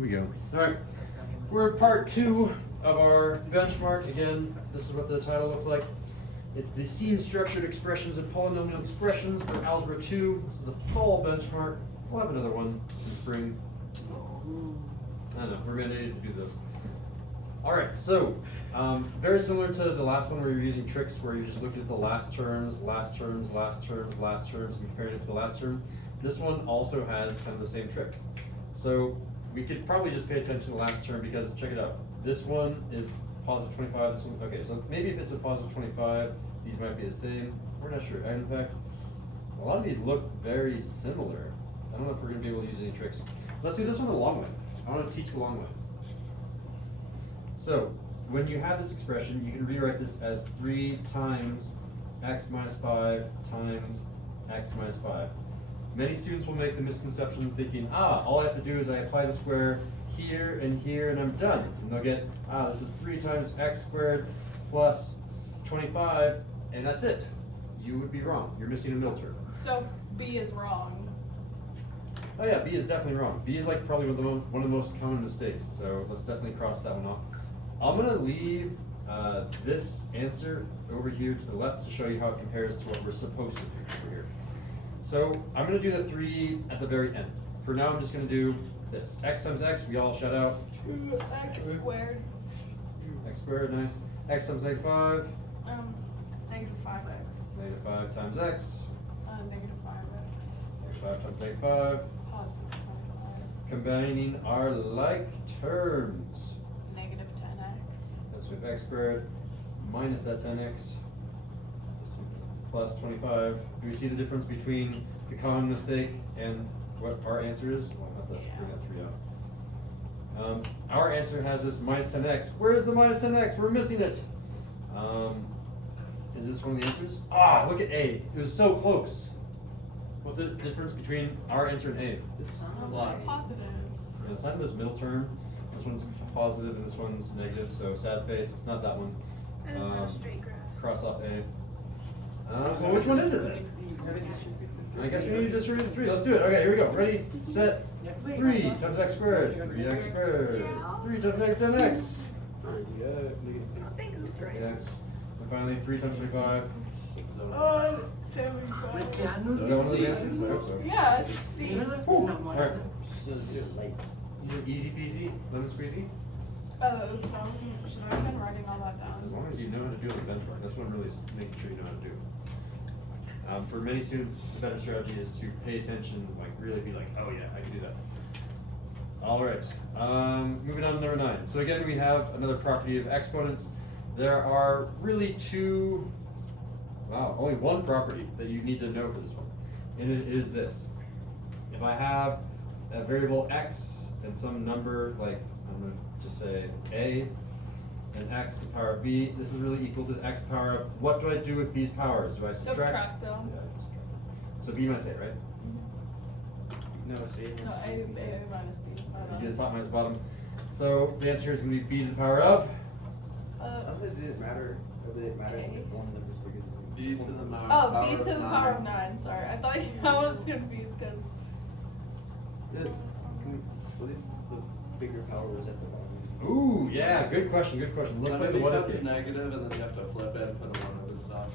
Here we go. All right, we're in part 2 of our benchmark. Again, this is what the title looks like. It's the scene-structured expressions and polynomial expressions for Algebra 2. This is the fall benchmark. We'll have another one in spring. I don't know, we're ready to do this. All right, so very similar to the last one where you're using tricks where you just looked at the last terms, last terms, last terms, last terms, and compared it to the last term. This one also has kind of the same trick. So we could probably just pay attention to the last term because check it out. This one is positive 25, this one, okay, so maybe if it's a positive 25, these might be the same. We're not sure. In fact, a lot of these look very similar. I don't know if we're gonna be able to use any tricks. Let's do this one the long way. I want to teach the long way. So when you have this expression, you can rewrite this as 3 times x minus 5 times x minus 5. Many students will make the misconception of thinking, all I have to do is I apply the square here, and I'm done. And they'll get, this is 3 times x squared plus 25, and that's it. You would be wrong. You're missing a middle term. So B is wrong. Oh yeah, B is definitely wrong. B is like probably one of the most common mistakes. So let's definitely cross that one off. I'm gonna leave this answer over here to the left to show you how it compares to what we're supposed to do over here. So I'm gonna do the 3 at the very end. For now, I'm just gonna do this. X times x, we all shout out. X squared. X squared, nice. X times negative 5. Negative 5x. Negative 5 times x. Negative 5x. Negative 5 times negative 5. Positive 25. Combining our like terms. Negative 10x. That's with x squared minus that 10x plus 25. Do we see the difference between the common mistake and what our answer is? Well, I'll have to bring that 3 out. Our answer has this minus 10x. Where's the minus 10x? We're missing it. Is this one of the answers? Look at A. It was so close. What's the difference between our answer and A? The sign Positive. The sign of this middle term. This one's positive and this one's negative, so sad face. It's not that one. That is not a straight graph. Cross off A. So which one is it then? I guess we need to distribute the 3. Let's do it. Okay, here we go. Ready, set, 3 times x squared. 3x squared. 3 times negative 10x. I think it's right. X. And finally, 3 times 25. Oh, 75. Is that one of the answers? I hope so. Yeah, C. Alright. Easy peasy, lemon squeezy. Oh, so should I have been writing all that As down? long as you know how to do the benchmark, that's what I'm really making sure you know how to do. For many students, the better strategy is to pay attention, like really be like, oh yeah, I can do that. All right, moving on to number 9. So again, we have another property of exponents. There are really only one property that you need to know for this one, and it is this. If I have a variable x and some number, like I'm going to just say a, and x to the power of b, this is really equal to x to the power of, what do I do with these powers? Do I subtract? Subtract them. Yeah, I subtract. So b minus a, right? No, it's A. No, A minus B. You get the top minus the bottom. So the answer is going to be b to the power of? It didn't matter. It matters if one of them is bigger than B to the power. Oh, B to the power of 9. Sorry, I thought I was confused because. What if the bigger power was at the bottom? Ooh, yeah, good question, good question. Let's play the what if game. Negative, and then you have to flip it and put a 1 over the top.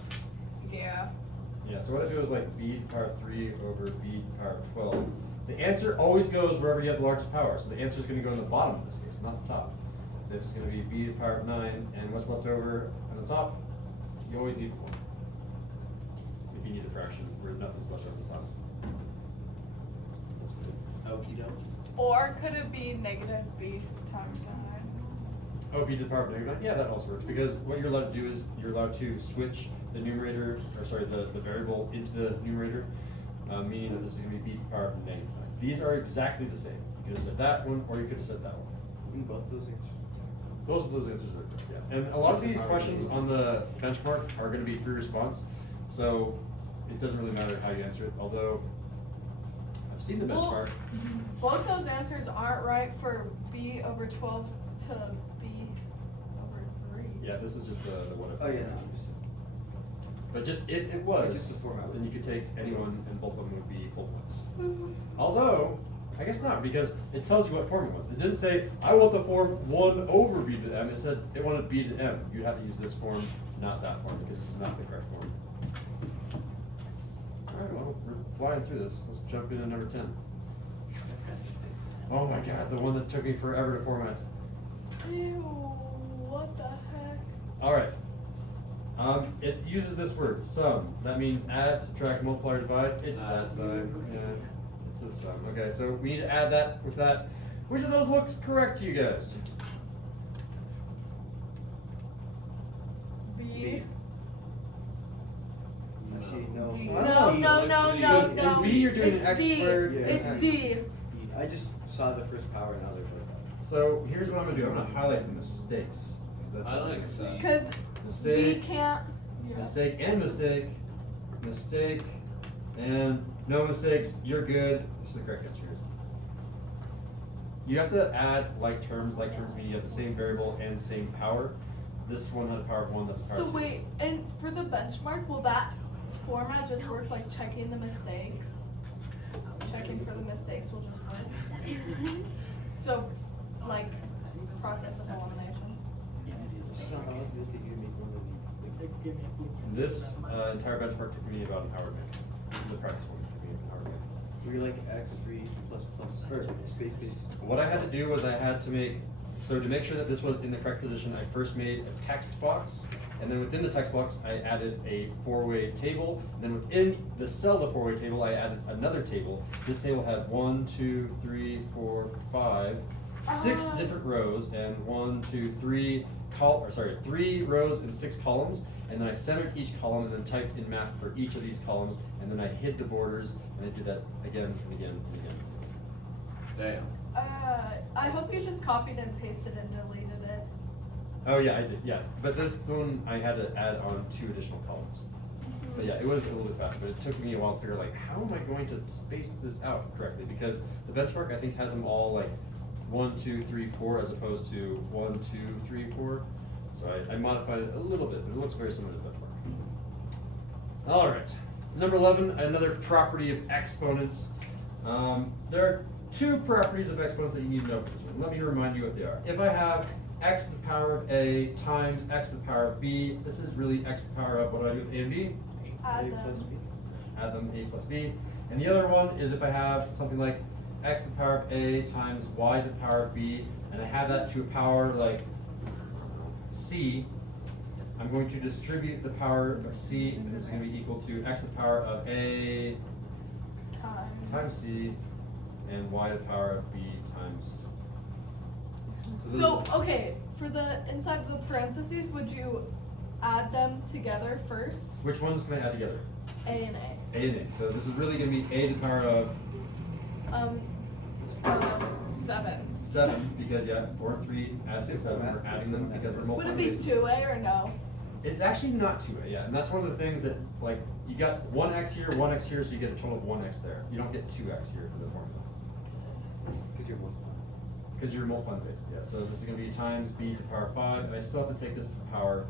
Yeah. Yeah, so what if it was like b to the power of 3 over b to the power of 12? The answer always goes wherever you have the largest power. So the answer is going to go in the bottom in this case, not the top. This is going to be b to the power of 9, and what's left over on the top? You always leave 1. If you need a fraction where nothing's left over the top. Okie doke. Or could it be negative B times 9? Oh, b to the power of negative 9? Yeah, that also works, because what you're allowed to do is you're allowed to switch the numerator, or sorry, the variable into the numerator, meaning that this is going to be b to the power of negative 9. These are exactly the same. You could have said that one, or you could have said that one. Both those things. Those answers are correct, yeah. And a lot of these questions on the benchmark are going to be free response, so it doesn't really matter how you answer it, although I've seen the benchmark. Both those answers aren't right for B over 12 to B over 3. Yeah, this is just the what if. Oh yeah, no, I'm just. But just if it was, Just the format. then you could take anyone and both of them would be full points. Although, I guess not, because it tells you what form it was. It didn't say, I want the form 1 over b to m. It said it wanted b to m. You'd have to use this form, not that form, because this is not the correct form. Alright, well, we're flying through this. Let's jump into number 10. Oh my god, the one that took me forever to format. Ew, what the heck? Alright. It uses this word, sum. That means add, subtract, multiply, or divide. It's that side. Yeah, it's the sum. Okay, so we need to add that with that. Which of those looks correct to you guys? B. Actually, no. D. I No, don't no, no, know. no, Because no. in B you're doing It's an x D. squared. Yeah, It's times- D. I just saw the first power and now there was that. So here's what I'm gonna do. I'm gonna highlight the mistakes. 'Cause that's I what like makes C. that. Because we Mistake, can't. Yeah. mistake, and mistake, mistake, and no mistakes. You're good. This is the correct answer. You have to add like terms. Like terms mean you have the same variable and same power. This one had a power of 1. That's a power So of 2. wait, and for the benchmark, will that format just work like checking the mistakes? Checking for the mistakes will just work. So, like, process of elimination. So how long did it take you to make one of these? Like, This entire benchmark took me about an hour to make. This is the practice one. Took me an hour to make. were you like x3 plus or space? What I had to do was I had to make, so to make sure that this was in the correct position, I first made a text box, and then within the text box, I added a 4-way table, and then within the cell of the 4-way table, I added another table. This table had 1, 2, 3, 4, 5, 6 different rows, and 3 rows and 6 columns, and then I centered each column and then typed in math for each of these columns, and then I hid the borders, and I did that again and again and again. Damn. I hope you just copied and pasted and deleted it. Oh yeah, I did, yeah. But this one, I had to add on 2 additional columns. But yeah, it was a little bit faster, but it took me a while to figure like, how am I going to space this out correctly? Because the benchmark, I think, has them all like 1, 2, 3, 4, as opposed to 1, 2, 3, 4. So I modified it a little bit, but it looks very similar to the benchmark. All right, number 11, another property of exponents. There are 2 properties of exponents that you need to know for this one. Let me remind you what they are. If I have x to the power of a times x to the power of b, this is really x to the power of, what do I do with a and b? Add A plus them. B. Add them, a plus b. And the other one is if I have something like x to the power of a times y to the power of b, and I have that to a power like c, I'm going to distribute the power of c, and this is going to be equal to x to the power of a times c, and y to the power of b times c. So, okay, for the inside of the parentheses, would you add them together first? Which ones can I add together? A and A. A and a. So this is really going to be a to the power of 7. 7, because yeah, 4 and 3 add to 7. We're adding them because we're Would multiplying. it be bases. 2A or no? It's actually not 2A, yeah, and that's one of the things that, like, you got 1x here, 1x here, so you get a total of 1x there. You don't get 2x here for the formula. Because you're multiplying. Because you're multiplying the bases, yeah. So this is going to be times b to the power of 5, and I still have to take this to the power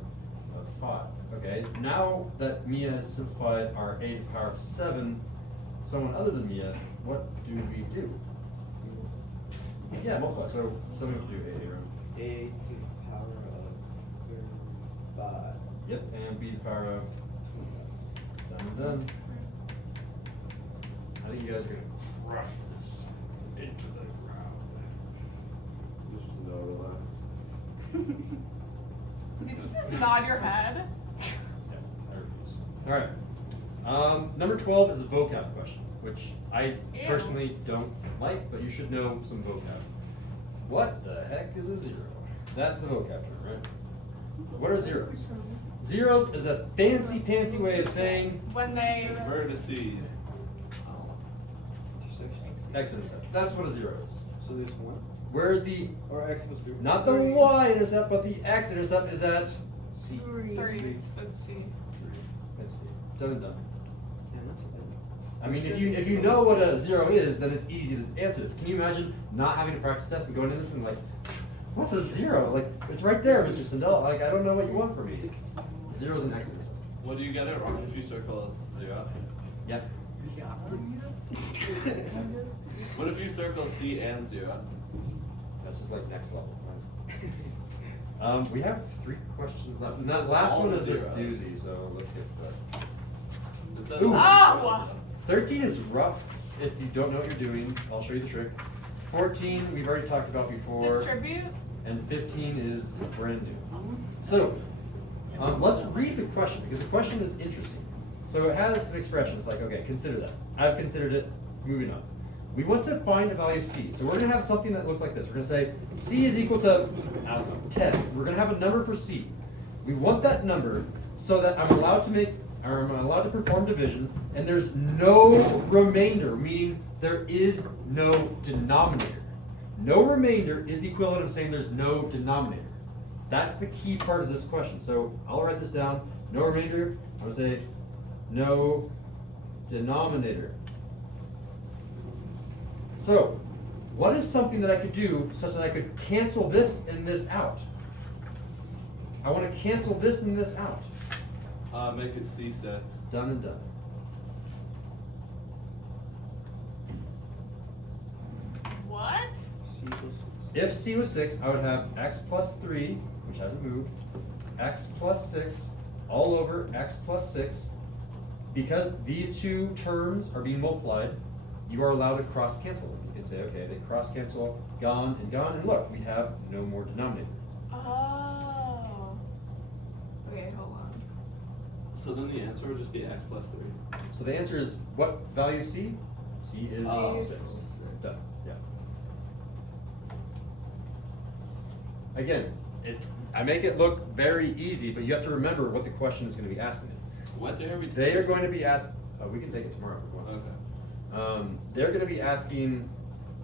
of 5. Okay, now that Mia has simplified our a to the power of 7, someone other than Mia, what do we do? Yeah, multiply. So something to do a, right? A to the power of 5. Yep, and b to the power of 25. done. I think you guys are gonna crush this into the ground. Just no relax. Did you just nod your head? Yeah, I refuse. All right. Number 12 is a vocab question, which I Ew. personally don't like, but you should know some vocab. What the heck is a zero? That's the vocab term, right? What are zeros? Zeros is a fancy way of saying When they. Vertices. Intersection. x-intercept. That's what a zero is. So there's 1. Where's the, Or x equals 3. not the y-intercept, but the x-intercept is at C. 3. Three. So it's C. 3. Let's see. Done and done. Yeah, that's so bad. I mean, if you know what a zero is, then it's easy to answer this. Can you imagine not having to practice test and going into this and like, what's a zero? Like, it's right there, Mr. Sindel. Like, I don't know what you want from me. Zero's an x-intercept. What do you get it wrong if you circle a 0? Yep. What if you circle C and 0? That's just like next level. Right? We have 3 questions left. And It that says last all one the is a zeros. doozy, so let's get to that. It says Ooh. Oh! 13 is rough if you don't know what you're doing. I'll show you the trick. 14, we've already talked about before. Distribute? And 15 is brand new. So, let's read the question, because the question is interesting. So it has an expression, it's like, okay, consider that. I've considered it, moving on. We want to find a value of C. So we're gonna have something that looks like this. We're gonna say C is equal to, I don't know, 10. We're gonna have a number for C. We want that number so that I'm allowed to perform division, and there's no remainder, meaning there is no denominator. No remainder is the equivalent of saying there's no denominator. That's the key part of this question. So I'll write this down. No remainder, I'm gonna say no denominator. So, what is something that I could do such that I could cancel this and this out? I want to cancel this and this out. Make it C6. Done and done. What? If C was 6, I would have x plus 3, which hasn't moved, x plus 6, all over x plus 6. Because these two terms are being multiplied, you are allowed to cross cancel them. You can say, okay, they cross cancel, gone, and look, we have no more denominator. Oh. Okay, hold on. So then the answer would just be x plus 3. So the answer is, what value of C? C is Oh, 6. 6. Done, yeah. Again, I make it look very easy, but you have to remember what the question is going to be asking it. What dare we They are going to be asked, we can take it tomorrow if we want. Okay. They're going to be asking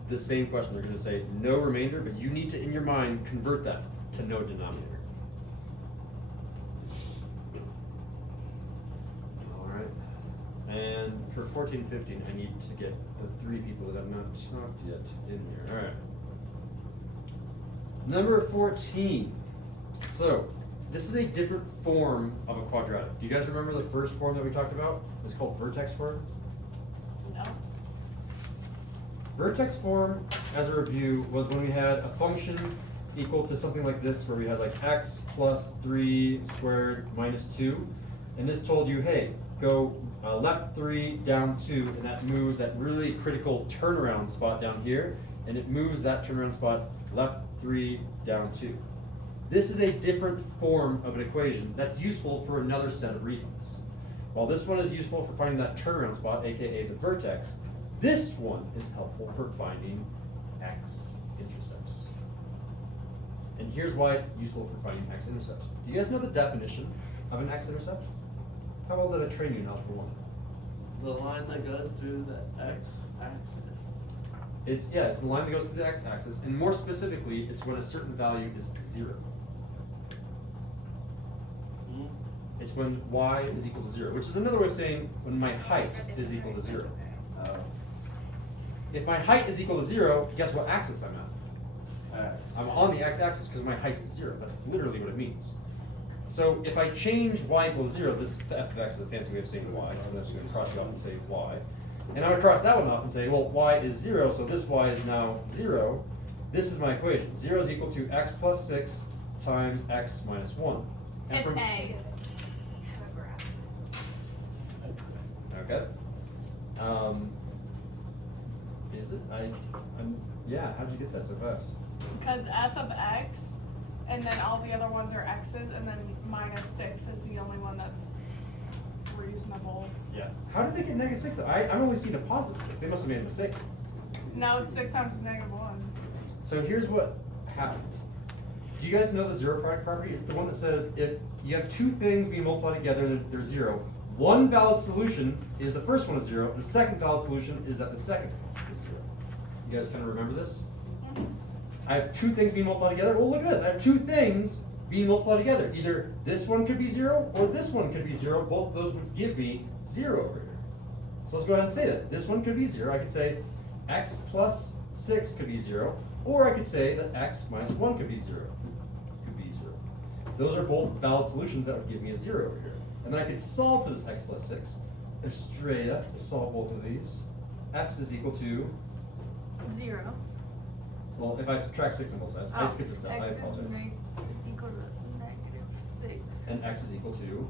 the same question. They're going to say no remainder, but you need to, in your mind, convert that to no denominator. All right. And for 14, 15, I need to get the 3 people that have not talked yet in here. All right. Number 14. So, this is a different form of a quadratic. Do you guys remember the first form that we talked about? It's called vertex form. No. Vertex form, as a review, was when we had a function equal to something like this, where we had like x plus 3 squared minus 2. And this told you, hey, go left 3, down 2, and that moves that really critical turnaround spot down here, and it moves that turnaround spot left 3, down 2. This is a different form of an equation that's useful for another set of reasons. While this one is useful for finding that turnaround spot, aka the vertex, this one is helpful for finding x-intercepts. And here's why it's useful for finding x-intercepts. Do you guys know the definition of an x-intercept? How well did I train you in Algebra 1? The line that goes through the x-axis. It's the line that goes through the x-axis, and more specifically, it's when a certain value is 0. It's when y is equal to 0, which is another way of saying when my height is equal to 0. If my height is equal to 0, guess what axis I'm at? I'm on the x-axis because my height is 0. That's literally what it means. So if I change y equal to 0, this f of x is a fancy way of saying y, so I'm just going to cross it off and say y. And I would cross that one off and say, well, y is 0, so this y is now 0. This is my equation. 0 is equal to x plus 6 times x minus 1. And It's from, A. Okay. Is it? Yeah, how'd you get that so fast? Because f of x, and then all the other ones are x's, and then minus 6 is the only one that's reasonable. Yeah. How did they get negative 6 though? I'm only seeing a positive 6. They must have made a mistake. No, it's 6 times negative 1. So here's what happens. Do you guys know the zero product property? It's the one that says if you have 2 things being multiplied together and they're 0, one valid solution is the first one is 0, the second valid solution is that the second is 0. You guys kind of remember this? I have 2 things being multiplied together. Well, look at this. I have 2 things being multiplied together. Either this one could be 0 or this one could be 0. Both of those would give me 0 over here. So let's go ahead and say that. This one could be 0. I could say x plus 6 could be 0. Or I could say that x minus 1 could be 0. Could be 0. Those are both valid solutions that would give me a 0 over here. And then I could solve for this x plus 6. Straight up to solve both of these. X is equal to 0. Well, if I subtract 6 on both sides, I Oh, skipped a step, I X is apologize. is equal to -6. And x is equal to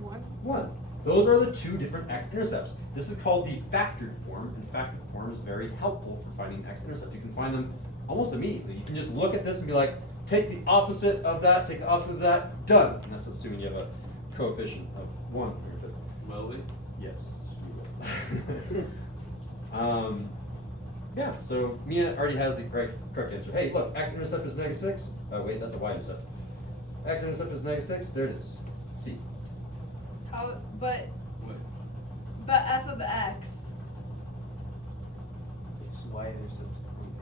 1. 1. Those are the two different x-intercepts. This is called the factored form, and factored form is very helpful for finding x-intercept. You can find them almost immediately. You can just look at this and be like, take the opposite of that, take the opposite of that, done. And that's assuming you have a coefficient of 1 here too. Will we? Yes, you will. Yeah, so Mia already has the correct answer. Hey, look, x-intercept is -6. Oh wait, that's a y-intercept. X-intercept is -6, there it is. C. How, but Wait. f of x. It's y-intercept on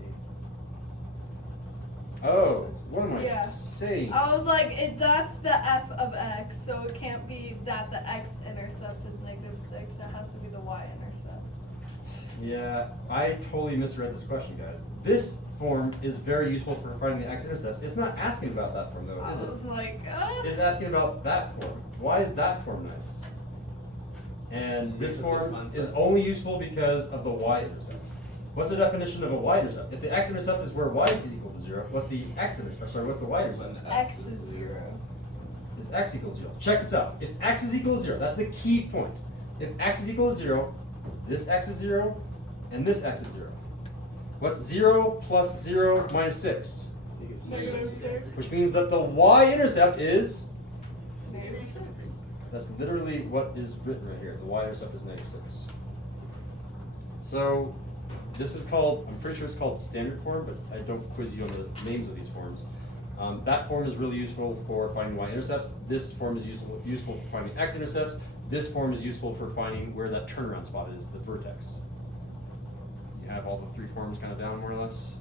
Oh, what am I Yeah. saying? I was like, that's the f of x, so it can't be that the x-intercept is -6. It has to be the y-intercept. Yeah, I totally misread this question, guys. This form is very useful for finding the x-intercepts. It's not asking about that form, though, I is was it? like, It's asking about that form. Why is that form nice? And this Because it form finds is that. only useful because of the y-intercept. What's the definition of a y-intercept? If the x-intercept is where y is equal to 0, what's the x-intercept? Sorry, what's the y-intercept? When x is 0. Is x equals 0. Check this out. If x is equal to 0, that's the key point. If x is equal to 0, this x is 0, and this x is 0. What's 0 plus 0 minus 6? -6. Which means that the y-intercept is, -6. that's literally what is written right here. The y-intercept is -6. So this is called, I'm pretty sure it's called standard form, but I don't quiz you on the names of these forms. That form is really useful for finding y-intercepts. This form is useful for finding x-intercepts. This form is useful for finding where that turnaround spot is, the vertex. You have all the three forms kind of down more or less.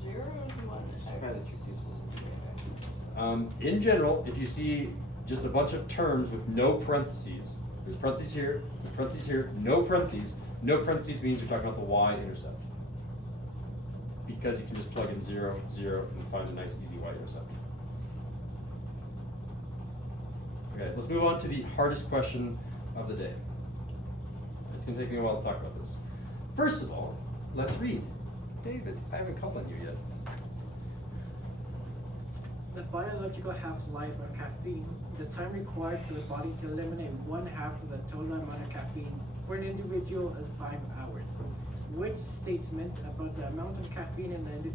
0 is 1 It's probably the x. trickiest one. In general, if you see just a bunch of terms with no parentheses, there's parentheses here, no parentheses. No parentheses means you're talking about the y-intercept. Because you can just plug in 0, 0, and find a nice easy y-intercept. Okay, let's move on to the hardest question of the day. It's gonna take me a while to talk about this. First of all, let's read. David, I haven't called on you yet. The biological half-life of caffeine, the time required for the body to eliminate 1/2 of the total amount of caffeine for an individual is 5 hours. Which statement about the amount of caffeine in the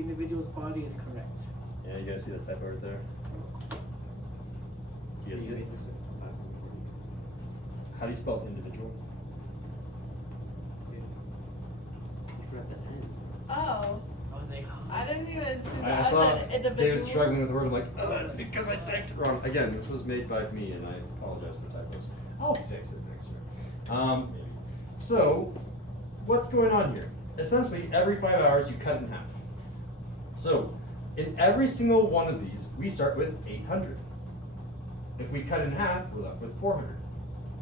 individual's body is correct? Yeah, you guys see that typo right there? You guys see it? How do you spell individual? You forgot the N. Oh, I was like, I didn't even see I that. I saw said individual. David struggling with the word. I'm like, oh, it's because I typed it wrong. Again, this was made by me, and I apologize for typos. I'll fix it next year. So, what's going on here? Essentially, every 5 hours you cut it in half. So, in every single one of these, we start with 800. If we cut in half, we're left with 400.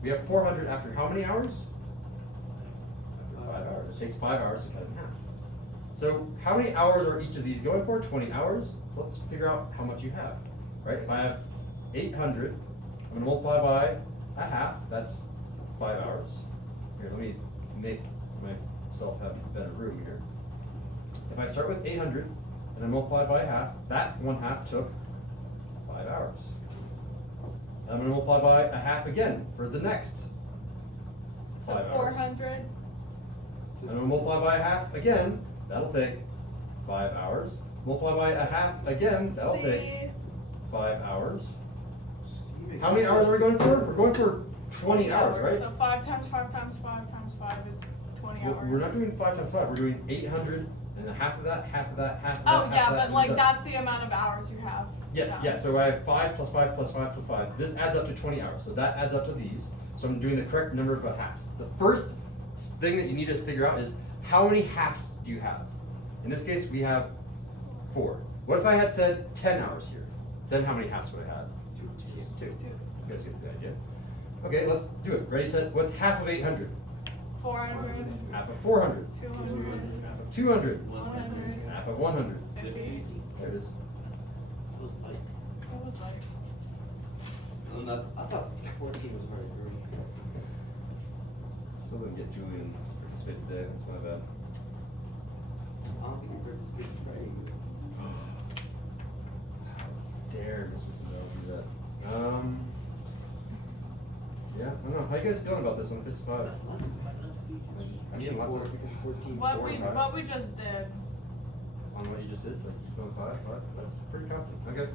We have 400 after how many hours? After 5 hours. It takes 5 hours to cut it in half. So how many hours are each of these going for? 20 hours. Let's figure out how much you have, right? If I have 800, I'm gonna multiply by a half, that's 5 hours. Here, let me make myself have better room here. If I start with 800 and I multiply by a half, that 1/2 took 5 hours. And I'm gonna multiply by a half again for the next So 5 hours. 400. And I'm gonna multiply by a half again, that'll take 5 hours. Multiply by a half again, that'll take 5 hours. How many hours are we going for? We're going for 20 hours, right? So 5 times 5 times 5 times 5 is 20 hours. We're not doing 5 times 5, we're doing 800 and a half of that, half of that, half of that. Oh half yeah, of that, but and like done. that's the amount of hours you have. Yes, done. yeah, so I have 5 plus 5 plus 5 plus 5 plus 5. This adds up to 20 hours, so that adds up to these. So I'm doing the correct number of halves. The first thing that you need to figure out is how many halves do you have? In this case, we have 4. What if I had said 10 hours here? Then how many halves would I have? 2. You guys get the idea? Okay, let's do it. Ready, set. What's half of 800? 400, Half of 400. 200, Half of 200. 100, Half of 100. 50. There it is. It was like, What was like? And that's I thought 14 was hard. Still didn't get Julian to participate today. That's my bad. I don't think you participated Friday. Dare Mr. Sandell do that. Yeah, I don't know. How you guys feeling about this on 55? That's fine. Let's see. I mean, lots of 14. What 4 we and 5. what we just did. On what you just did, like you feeling 5? That's pretty confident. Okay.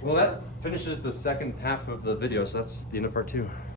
Well, that finishes the second half of the video, so that's the end of part 2.